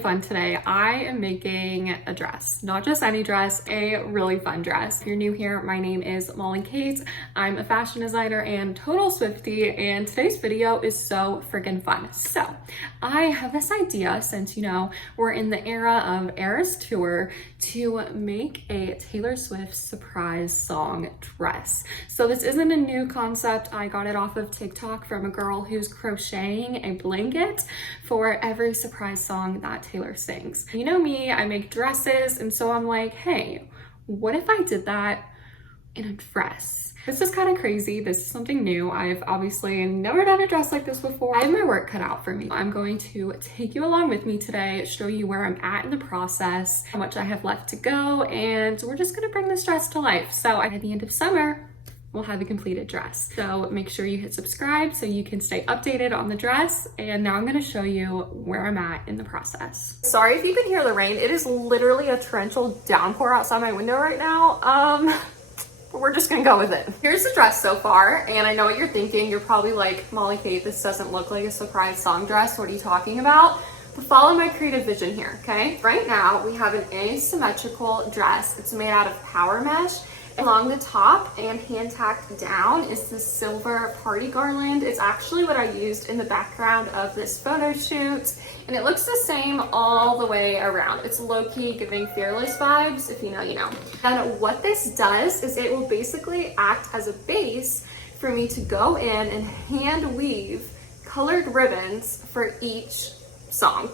fun today. I am making a dress, not just any dress, a really fun dress. If you're new here, my name is MollyKate. I'm a fashion designer and total Swiftie, and today's video is so freaking fun. So I have this idea, since you know we're in the era of Eras Tour, to make a Taylor Swift surprise song dress. So this isn't a new concept. I got it off of TikTok from a girl who's crocheting a blanket for every surprise song that Taylor sings. You know me, I make dresses, and so I'm like, hey, what if I did that in a dress? This is kind of crazy. This is something new. I've obviously never done a dress like this before. I have my work cut out for me. I'm going to take you along with me today, show you where I'm at in the process, how much I have left to go, and we're just gonna bring this dress to life. So at the end of summer, we'll have a completed dress. So make sure you hit subscribe so you can stay updated on the dress. And now I'm gonna show you where I'm at in the process. Sorry if you can hear the rain. It is literally a torrential downpour outside my window right now. We're just gonna go with it. Here's the dress so far, and I know what you're thinking. You're probably like, MollyKate, this doesn't look like a surprise song dress. What are you talking about? But follow my creative vision here, okay? Right now, we have an asymmetrical dress. It's made out of power mesh. Along the top and hand tacked down is the silver party garland. It's actually what I used in the background of this photo shoot, and it looks the same all the way around. It's low-key giving Fearless vibes, if you know, you know. And what this does is it will basically act as a base for me to go in and hand weave colored ribbons for each song.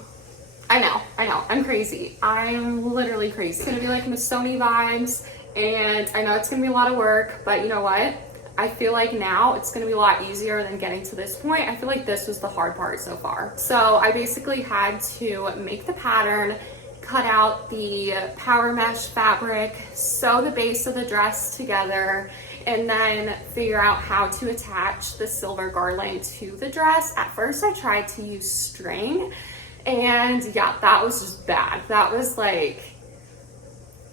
I know, I'm crazy. I'm literally crazy. It's gonna be like Missoni vibes. And I know it's gonna be a lot of work, but you know what? I feel like now it's gonna be a lot easier than getting to this point. I feel like this was the hard part so far. So I basically had to make the pattern, cut out the power mesh fabric, sew the base of the dress together, and then figure out how to attach the silver garland to the dress. At first I tried to use string, and yeah, that was just bad. That was like,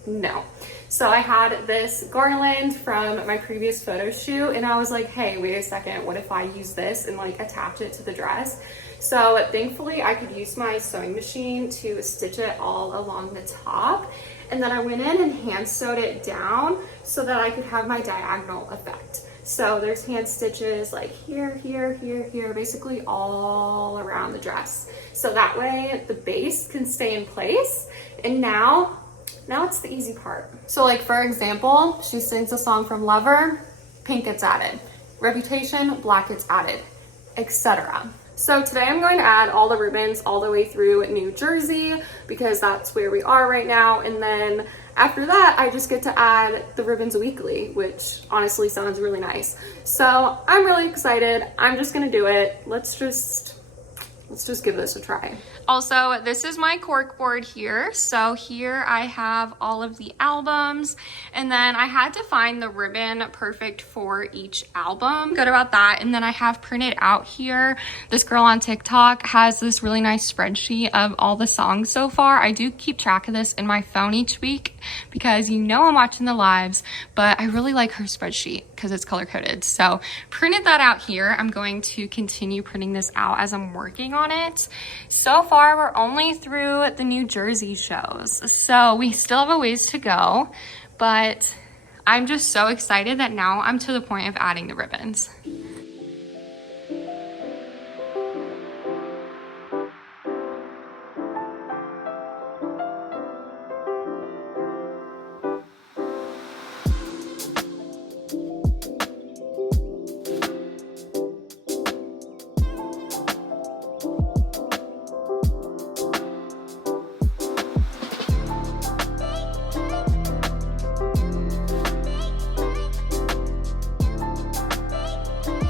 no. So I had this garland from my previous photo shoot, and I was like, hey, wait a second, what if I use this and like attach it to the dress? So thankfully I could use my sewing machine to stitch it all along the top. And then I went in and hand sewed it down so that I could have my diagonal effect. So there's hand stitches like here, here, here, here, basically all around the dress. So that way the base can stay in place. And now it's the easy part. So like, for example, she sings a song from Lover, pink gets added. Reputation, black gets added, etc. So today I'm going to add all the ribbons all the way through New Jersey, because that's where we are right now. And then after that, I just get to add the ribbons weekly, which honestly sounds really nice. So I'm really excited. I'm just gonna do it. Let's just give this a try. Also, this is my cork board here. So here I have all of the albums, and then I had to find the ribbon perfect for each album. Good about that. And then I have printed out here, this girl on TikTok has this really nice spreadsheet of all the songs so far. I do keep track of this in my phone each week because you know I'm watching the lives, but I really like her spreadsheet because it's color coded. So printed that out here. I'm going to continue printing this out as I'm working on it. So far, we're only through the New Jersey shows, so we still have a ways to go, but I'm just so excited that now I'm to the point of adding the ribbons.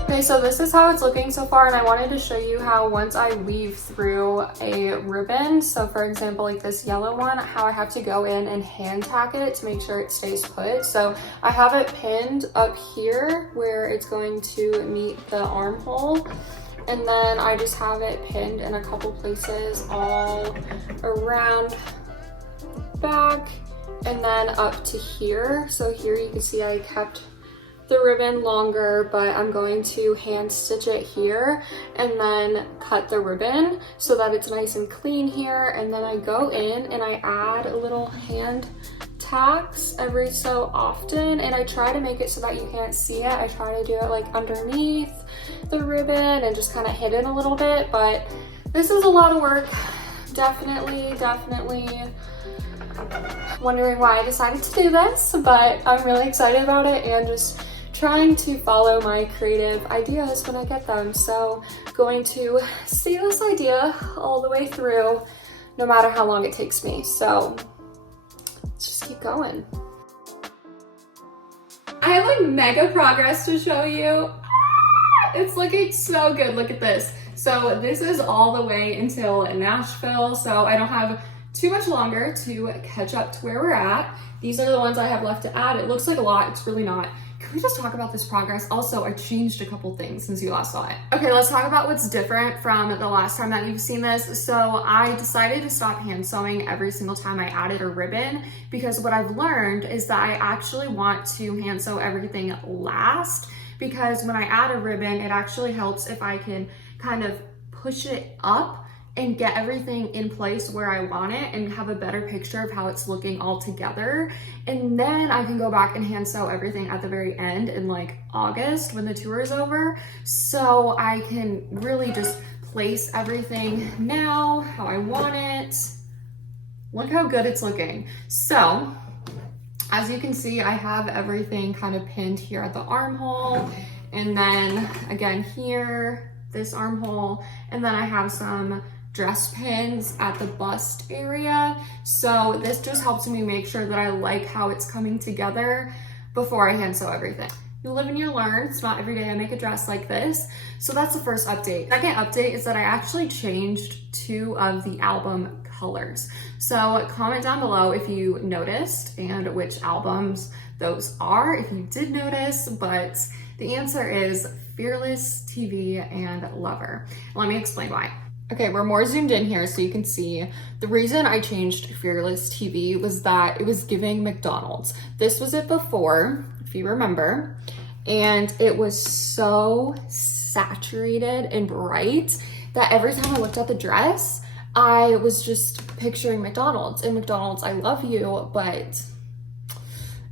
Okay, so this is how it's looking so far, and I wanted to show you how once I weave through a ribbon, so for example like this yellow one, how I have to go in and hand tack it to make sure it stays put. So I have it pinned up here where it's going to meet the armhole, and then I just have it pinned in a couple places all around the back, and then up to here. So here you can see I kept the ribbon longer, but I'm going to hand stitch it here and then cut the ribbon so that it's nice and clean here. And then I go in and I add a little hand tacks every so often, and I try to make it so that you can't see it. I try to do it like underneath the ribbon and just kind of hidden a little bit, but this is a lot of work. Definitely wondering why I decided to do this, but I'm really excited about it and just trying to follow my creative ideas when I get them. So going to see this idea all the way through, no matter how long it takes me. So let's just keep going. I have like mega progress to show you. It's looking so good. Look at this. So this is all the way until Nashville. So I don't have too much longer to catch up to where we're at. These are the ones I have left to add. It looks like a lot, it's really not. Can we just talk about this progress? Also, I changed a couple things since you last saw it. Okay, let's talk about what's different from the last time that you've seen this. So I decided to stop hand sewing every single time I added a ribbon, because what I've learned is that I actually want to hand sew everything last, because when I add a ribbon, it actually helps if I can kind of push it up and get everything in place where I want it and have a better picture of how it's looking all together. And then I can go back and hand sew everything at the very end in like August when the tour is over. So I can really just place everything now how I want it. Look how good it's looking. So as you can see, I have everything kind of pinned here at the armhole, and then again here, this armhole, and then I have some dress pins at the bust area. So this just helps me make sure that I like how it's coming together before I hand sew everything. You live and you learn. It's not every day I make a dress like this. So that's the first update. Second update is that I actually changed 2 of the album colors. So comment down below if you noticed and which albums those are, if you did notice, but the answer is Fearless, TV, and Lover. Let me explain why. Okay, we're more zoomed in here so you can see. The reason I changed Fearless TV was that it was giving McDonald's. This was it before, if you remember, and it was so saturated and bright that every time I looked at the dress, I was just picturing McDonald's. And McDonald's, I love you, but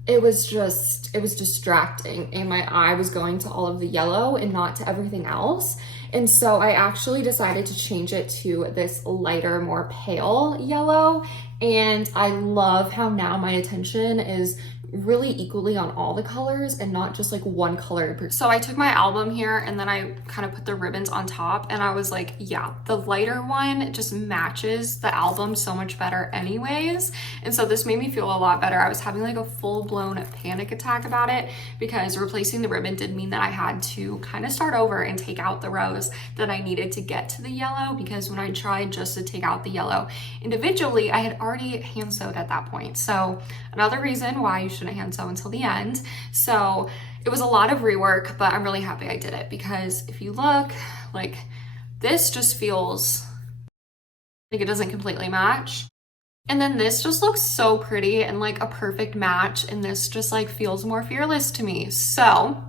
it was distracting, and my eye was going to all of the yellow and not to everything else. And so I actually decided to change it to this lighter, more pale yellow. And I love how now my attention is really equally on all the colors and not just like one color. So I took my album here and then I kind of put the ribbons on top, and I was like, yeah, the lighter one just matches the album so much better anyways. And so this made me feel a lot better. I was having like a full-blown panic attack about it, because replacing the ribbon did mean that I had to kind of start over and take out the rows that I needed to get to the yellow, because when I tried just to take out the yellow individually, I had already hand sewed at that point. So another reason why you shouldn't hand sew until the end. So it was a lot of rework, but I'm really happy I did it, because if you look, like, this just feels like it doesn't completely match. And then this just looks so pretty and like a perfect match, and this just like feels more fearless to me. So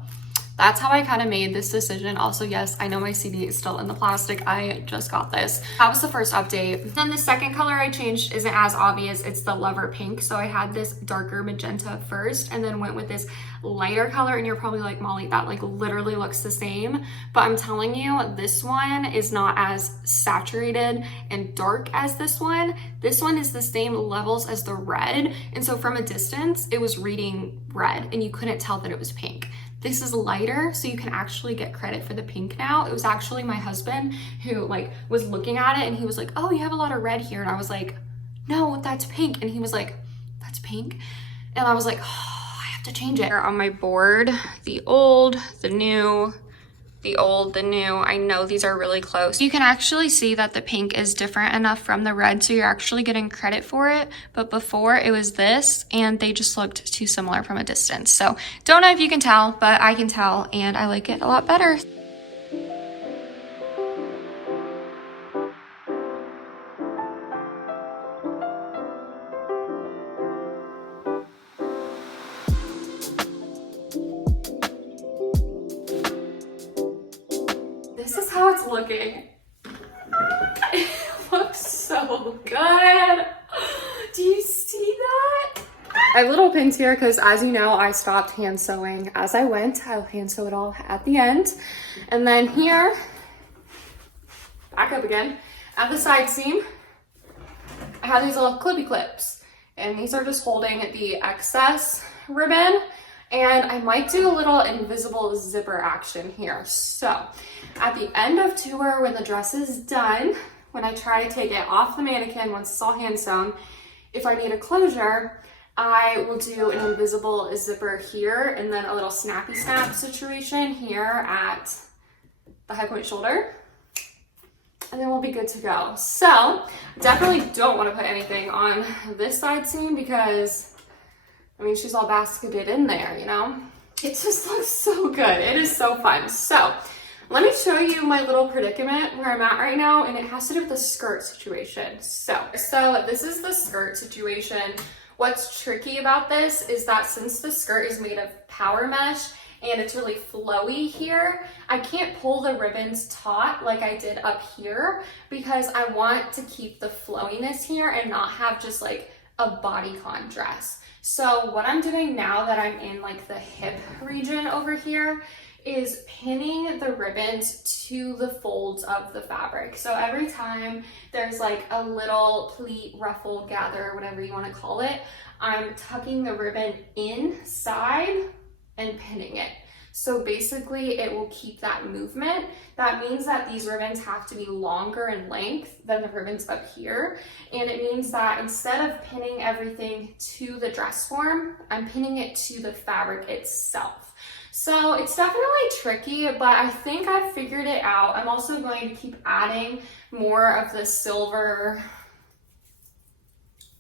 that's how I kind of made this decision. Also, yes, I know my CD is still in the plastic. I just got this. That was the first update. Then the second color I changed isn't as obvious. It's the Lover Pink. So I had this darker magenta first and then went with this lighter color. And you're probably like, Molly, that like literally looks the same. But I'm telling you, this one is not as saturated and dark as this one. This one is the same levels as the red. And so from a distance, it was reading red and you couldn't tell that it was pink. This is lighter, so you can actually get credit for the pink now. It was actually my husband who like was looking at it and he was like, oh, you have a lot of red here. And I was like, no, that's pink. And he was like, that's pink. And I was like, oh, I have to change it. On my board, the old, the new, the old, the new. I know these are really close. You can actually see that the pink is different enough from the red, so you're actually getting credit for it. But before it was this, and they just looked too similar from a distance. So don't know if you can tell, but I can tell, and I like it a lot better. how it's looking. It looks so good. Do you see that? I have little pins here because, as you know, I stopped hand sewing as I went. I'll hand sew it all at the end. And then here, back up again, at the side seam, I have these little clippy clips. And these are just holding the excess ribbon. And I might do a little invisible zipper action here. So at the end of tour, when the dress is done, when I try to take it off the mannequin, once it's all hand sewn, if I need a closure, I will do an invisible zipper here and then a little snappy snap situation here at the high point shoulder. And then we'll be good to go. So definitely don't want to put anything on this side seam because, I mean, she's all basketed in there, you know? It just looks so good. It is so fun. So let me show you my little predicament where I'm at right now, and it has to do with the skirt situation. So this is the skirt situation. What's tricky about this is that since the skirt is made of power mesh and it's really flowy here, I can't pull the ribbons taut like I did up here because I want to keep the flowiness here and not have just like a bodycon dress. So what I'm doing now that I'm in like the hip region over here is pinning the ribbons to the folds of the fabric. So every time there's like a little pleat, ruffle, gather, whatever you want to call it, I'm tucking the ribbon inside and pinning it. So basically it will keep that movement. That means that these ribbons have to be longer in length than the ribbons up here. And it means that instead of pinning everything to the dress form, I'm pinning it to the fabric itself. So it's definitely tricky, but I think I've figured it out. I'm also going to keep adding more of the silver,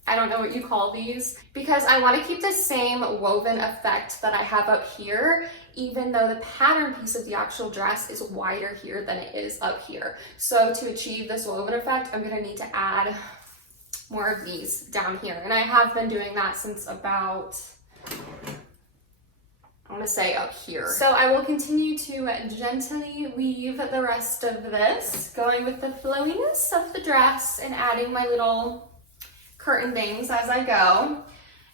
I don't know what you call these, because I want to keep the same woven effect that I have up here, even though the pattern piece of the actual dress is wider here than it is up here. So to achieve this woven effect, I'm going to need to add more of these down here. And I have been doing that since about, I want to say up here. So I will continue to gently weave the rest of this, going with the flowiness of the dress and adding my little curtain bangs as I go.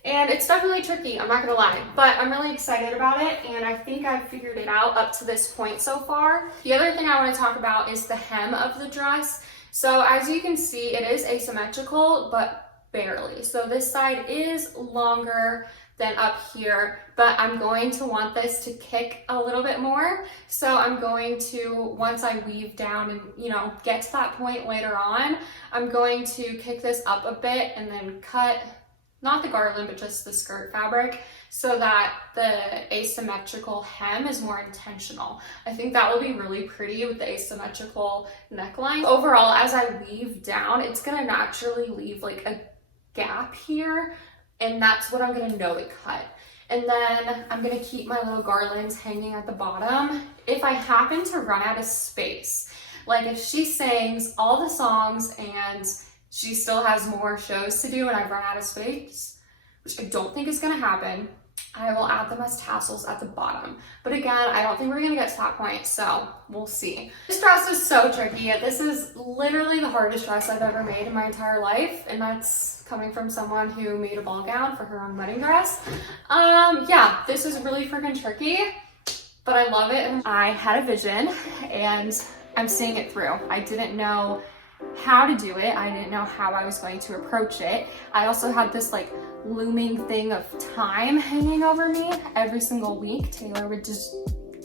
And it's definitely tricky, I'm not gonna lie, but I'm really excited about it and I think I've figured it out up to this point so far. The other thing I want to talk about is the hem of the dress. So as you can see, it is asymmetrical, but barely. So this side is longer than up here, but I'm going to want this to kick a little bit more. So I'm going to, once I weave down and, you know, get to that point later on, I'm going to kick this up a bit and then cut, not the garland, but just the skirt fabric, so that the asymmetrical hem is more intentional. I think that will be really pretty with the asymmetrical neckline. Overall, as I weave down, it's gonna naturally leave like a gap here, and that's what I'm gonna know to cut. And then I'm gonna keep my little garlands hanging at the bottom. If I happen to run out of space, like if she sings all the songs and she still has more shows to do and I've run out of space, which I don't think is gonna happen, I will add them as tassels at the bottom. But again, I don't think we're gonna get to that point, so we'll see. This dress is so tricky. This is literally the hardest dress I've ever made in my entire life, and that's coming from someone who made a ball gown for her own wedding dress. Yeah, this is really freaking tricky, but I love it. I had a vision and I'm seeing it through. I didn't know how to do it. I didn't know how I was going to approach it. I also had this like looming thing of time hanging over me. Every single week, Taylor would just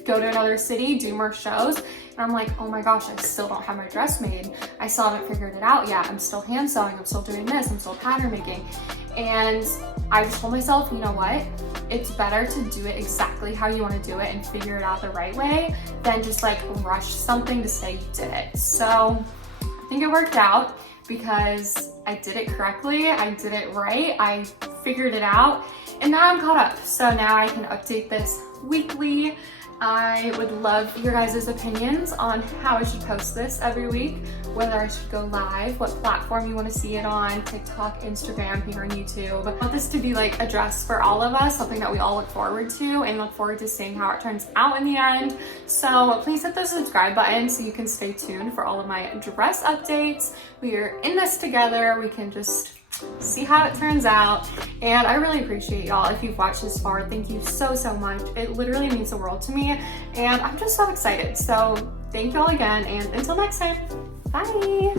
go to another city, do more shows, and I'm like, oh my gosh, I still don't have my dress made. I still haven't figured it out yet. I'm still hand sewing, I'm still doing this, I'm still pattern making. And I just told myself, you know what? It's better to do it exactly how you want to do it and figure it out the right way than just like rush something to say you did it. So I think it worked out because I did it correctly, I did it right, I figured it out, and now I'm caught up. So now I can update this weekly. I would love your guys' opinions on how I should post this every week, whether I should go live, what platform you want to see it on, TikTok, Instagram, here on YouTube. I want this to be like a dress for all of us, something that we all look forward to and look forward to seeing how it turns out in the end. So please hit the subscribe button so you can stay tuned for all of my dress updates. We are in this together. We can just see how it turns out, and I really appreciate y'all. If you've watched this far, thank you so much. It literally means the world to me, and I'm just so excited. So thank y'all again, and until next time, bye.